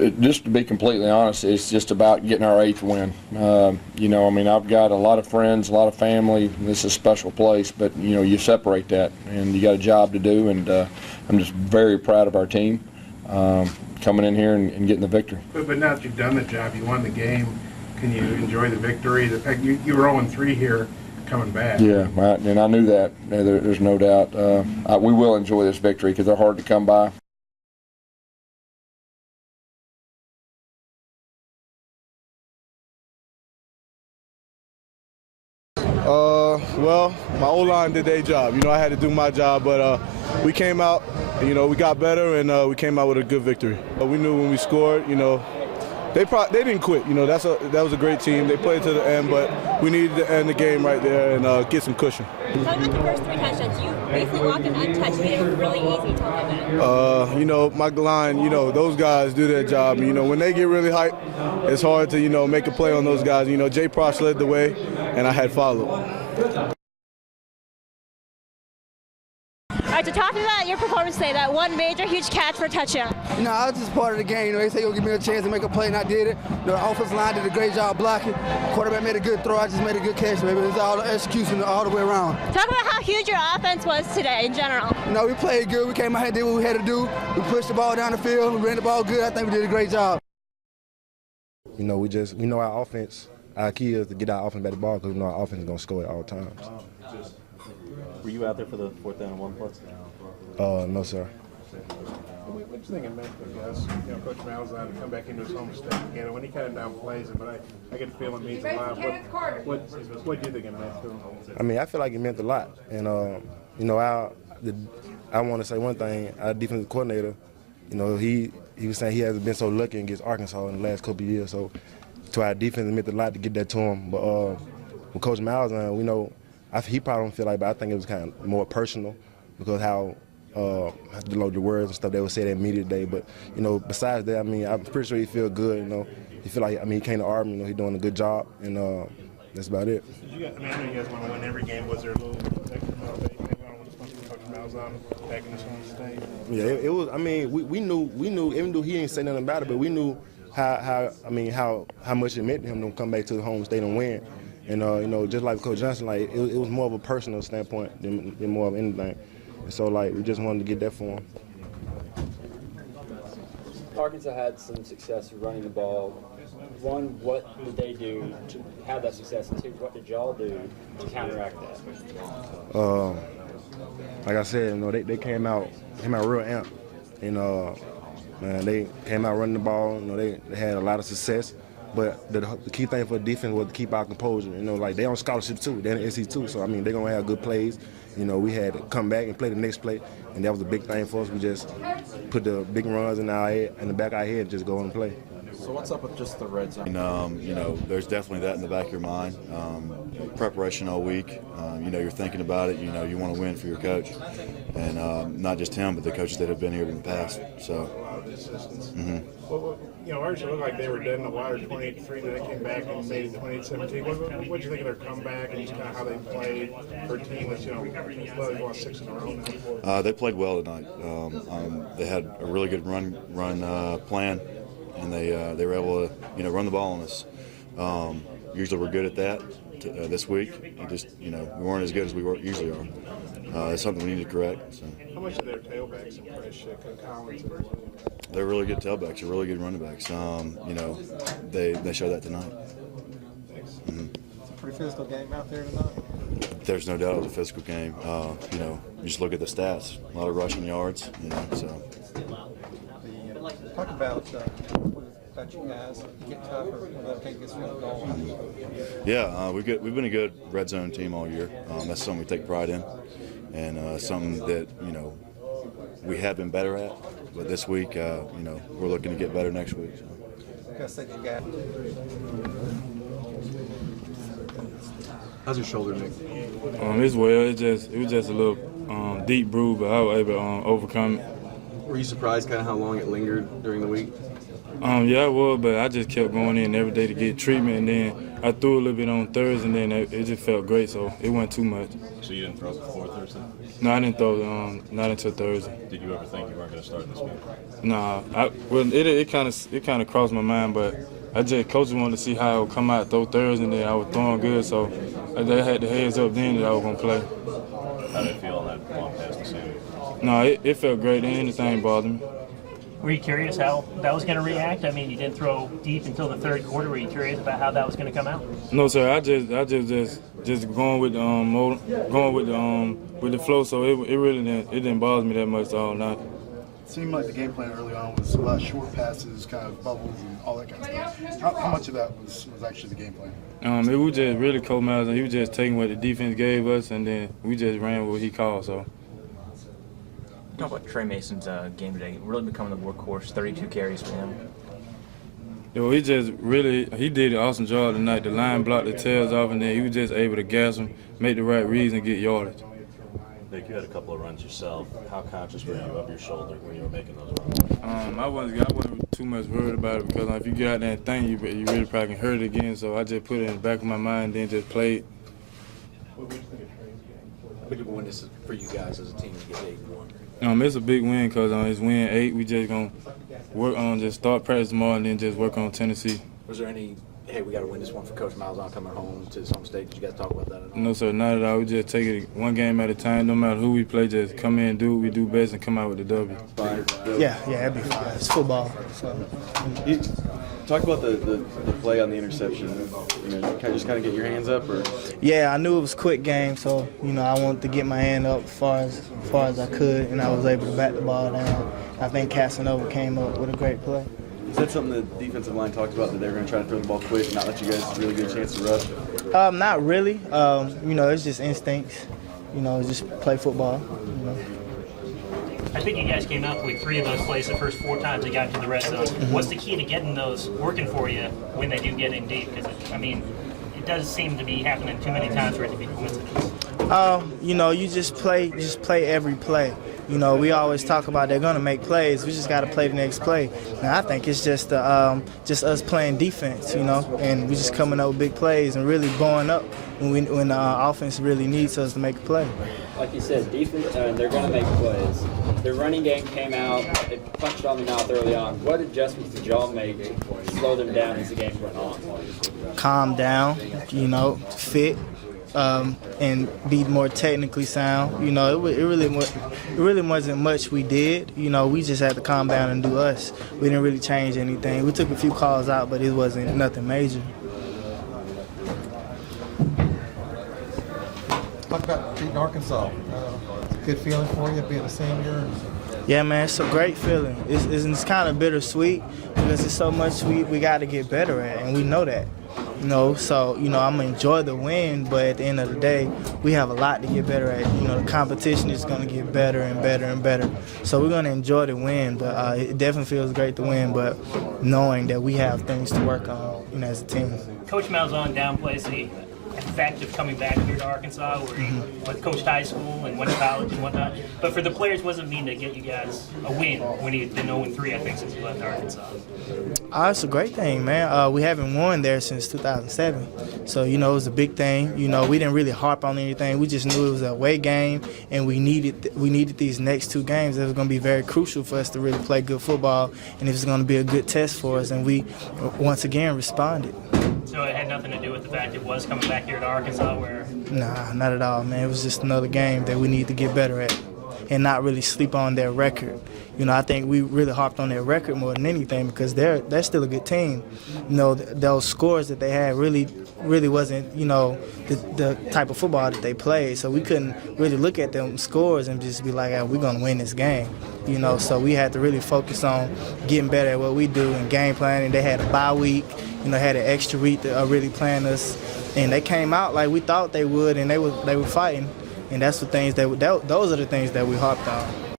Just to be completely honest, it's just about getting our 8th win. I've got a lot of friends, a lot of family. This is a special place, but, you separate that, and you got a job to do, and I'm just very proud of our team coming in here and getting the victory. But now that you've done the job, you won the game, can you enjoy the victory? The fact you were 0-3 here coming back. Yeah, and I knew that. There's no doubt. We will enjoy this victory because they're hard to come by. Well, my O-line did their job. I had to do my job, but we came out, we got better, and we came out with a good victory. We knew when we scored, they didn't quit. That was a great team. They played to the end, but we needed to end the game right there and get some cushion. Talking about the first 3 touchdowns, you basically walked them untouched, made it really easy. Tell me about it. My line, those guys do their job. When they get really hyped, it's hard to, make a play on those guys. Jay Prosh led the way, and I had followed. All right, so talk to me about your performance today, that one major, huge catch for a touchdown. I was just part of the game. They say, give me a chance to make a play, and I did it. The offensive line did a great job blocking. Quarterback made a good throw. I just made a good catch, baby. It's all the execution all the way around. Talk about how huge your offense was today in general. We played good. We came out here and did what we had to do. We pushed the ball down the field. We ran the ball good. I think we did a great job. We know our offense. Our key is to get our offense back the ball because we know our offense is going to score at all times. Were you out there for the 4th down and 1 plus? No, sir. What do you think it meant for guys? Coach Malzahn to come back into his home state again. When he kind of downplays it, but I get the feeling it means a lot. What do you think it meant to him? I feel like it meant a lot. And, I want to say one thing. Our defensive coordinator, he was saying he hasn't been so lucky against Arkansas in the last couple of years. So to our defense, it meant a lot to get that to him. But with Coach Malzahn, he probably don't feel like, but I think it was kind of more personal because how the words and stuff they would say at media today. But besides that, I'm pretty sure he feel good. He feel like he came to Auburn. He's doing a good job, and that's about it. I know you guys want to win every game. Was there a little extra motivation maybe on Coach Malzahn back in his home state? Yeah, it was. We knew. Even though he didn't say nothing about it, but we knew how much it meant to him to come back to the home state and win. And just like Coach Johnson, it was more of a personal standpoint than more of anything. And so we just wanted to get that for him. Arkansas had some success running the ball. One, what did they do to have that success? And two, what did y'all do to counteract that? Like I said, they came out real amped. They came out running the ball. They had a lot of success. But the key thing for the defense was to keep our composure. They on scholarship too. They're in the SEC too. So they're gonna have good plays. We had to come back and play the next play, and that was a big thing for us. We just put the big runs in the back of our head and just go and play. So what's up with just the red zone? There's definitely that in the back of your mind. Preparation all week. You're thinking about it. You want to win for your coach, and not just him, but the coaches that have been here in the past. So. Arkansas looked like they were dead in the water 28-3, and then they came back and made it 28-17. What do you think of their comeback and just kind of how they played for a team that's, they've lost 6 in a row now? They played well tonight. They had a really good run plan, and they were able to, run the ball on us. Usually we're good at that. This week, we weren't as good as we usually are. It's something we need to correct. So. How much of their tailbacks impress Collins and Williams? They're really good tailbacks. They're really good running backs. They showed that tonight. It's a pretty physical game out there tonight. There's no doubt it was a physical game. You just look at the stats. A lot of rushing yards. So. Talk about you guys get tougher when they take this field goal. Yeah, we've been a good red zone team all year. That's something we take pride in, and something that we have been better at. But this week, we're looking to get better next week. So. How's your shoulder, Nick? It's well. It was just a little deep bruise, but I was able to overcome it. Were you surprised kind of how long it lingered during the week? Yeah, I was, but I just kept going in every day to get treatment, and then I threw a little bit on Thursday, and then it just felt great, so it wasn't too much. So you didn't throw before Thursday? No, I didn't throw not until Thursday. Did you ever think you weren't going to start this week? Nah, it kind of crossed my mind, but coaches wanted to see how I would come out throw Thursday, and then I was throwing good, so they had the heads up then that I was gonna play. How did it feel on that long pass to Sammy? No, it felt great. Didn't anything bother me. Were you curious how that was going to react? I mean, you didn't throw deep until the third quarter. Were you curious about how that was going to come out? No, sir. I just going with with the flow. So it really didn't bother me that much all night. It seemed like the game plan early on was a lot of short passes, kind of bubbles, and all that kind of stuff. How much of that was actually the game plan? It was just really Coach Miles, and he was just taking what the defense gave us, and then we just ran what he called. So. Talk about Trey Mason's game today. Really becoming the workhorse. 32 carries for him. He did an awesome job tonight. The line blocked the tails off, and then he was just able to gas them, make the right reads, and get yardage. Nick, you had a couple of runs yourself. How conscious were you of your shoulder when you were making those runs? I wasn't too much worried about it because if you get out there and think, you really probably can hurt it again. So I just put it in the back of my mind, then just played. How big of a win is for you guys as a team to get 8-1? It's a big win because it's win 8. We just gonna work on just start practice tomorrow and then just work on Tennessee. Was there any, hey, we got to win this one for Coach Miles on coming home to his home state? Did you guys talk about that at all? No, sir, not at all. We just take it one game at a time. No matter who we play, just come in, do what we do best, and come out with the W. Yeah, it'd be fine. It's football. So. Talk about the play on the interception. Just kind of get your hands up, or? Yeah, I knew it was a quick game, so I wanted to get my hand up as far as I could, and I was able to back the ball down. I think Casanova came up with a great play. Is that something the defensive line talked about, that they were going to try to throw the ball quick and not let you guys really get a chance to rush? Not really. It's just instincts. Just play football. I think you guys came out with 3 of those plays the first 4 times they got into the red zone. What's the key to getting those working for you when they do get in deep? Because, it does seem to be happening too many times for it to be coincidence. You just play every play. We always talk about they're going to make plays. We just got to play the next play. Now, I think it's just us playing defense, and we just coming up with big plays and really going up when the offense really needs us to make a play. Like you said, defense, they're going to make plays. Their running game came out, it punched on the mouth early on. What adjustments did y'all make to slow them down as the game went on? Calm down, fit, and be more technically sound. It really wasn't much we did. We just had to calm down and do us. We didn't really change anything. We took a few calls out, but it wasn't nothing major. Talk about beating Arkansas. Good feeling for you being a senior. Yeah, man, it's a great feeling. It's kind of bittersweet because there's so much we got to get better at, and we know that. So I'm gonna enjoy the win, but at the end of the day, we have a lot to get better at. The competition is gonna get better and better and better. So we're gonna enjoy the win, but it definitely feels great to win. But knowing that we have things to work on, as a team. Coach Malzahn downplays the effect of coming back here to Arkansas, where he coached high school and went to college and whatnot. But for the players, what does it mean to get you guys a win when he's been 0-3, I think, since he left Arkansas? It's a great thing, man. We haven't won there since 2007. So, it was a big thing. We didn't really harp on anything. We just knew it was a away game, and we needed these next 2 games. It was going to be very crucial for us to really play good football, and it was going to be a good test for us, and we, once again, responded. So it had nothing to do with the fact it was coming back here to Arkansas where... Nah, not at all, man. It was just another game that we need to get better at and not really sleep on their record. I think we really harped on their record more than anything because they're still a good team. Those scores that they had really wasn't, the type of football that they played. So we couldn't really look at them scores and just be like, we're going to win this game. So we had to really focus on getting better at what we do and game planning. They had a bye week, had an extra week to really plan us. And they came out like we thought they would, and they were fighting. And that's the things those are the things that we harped on.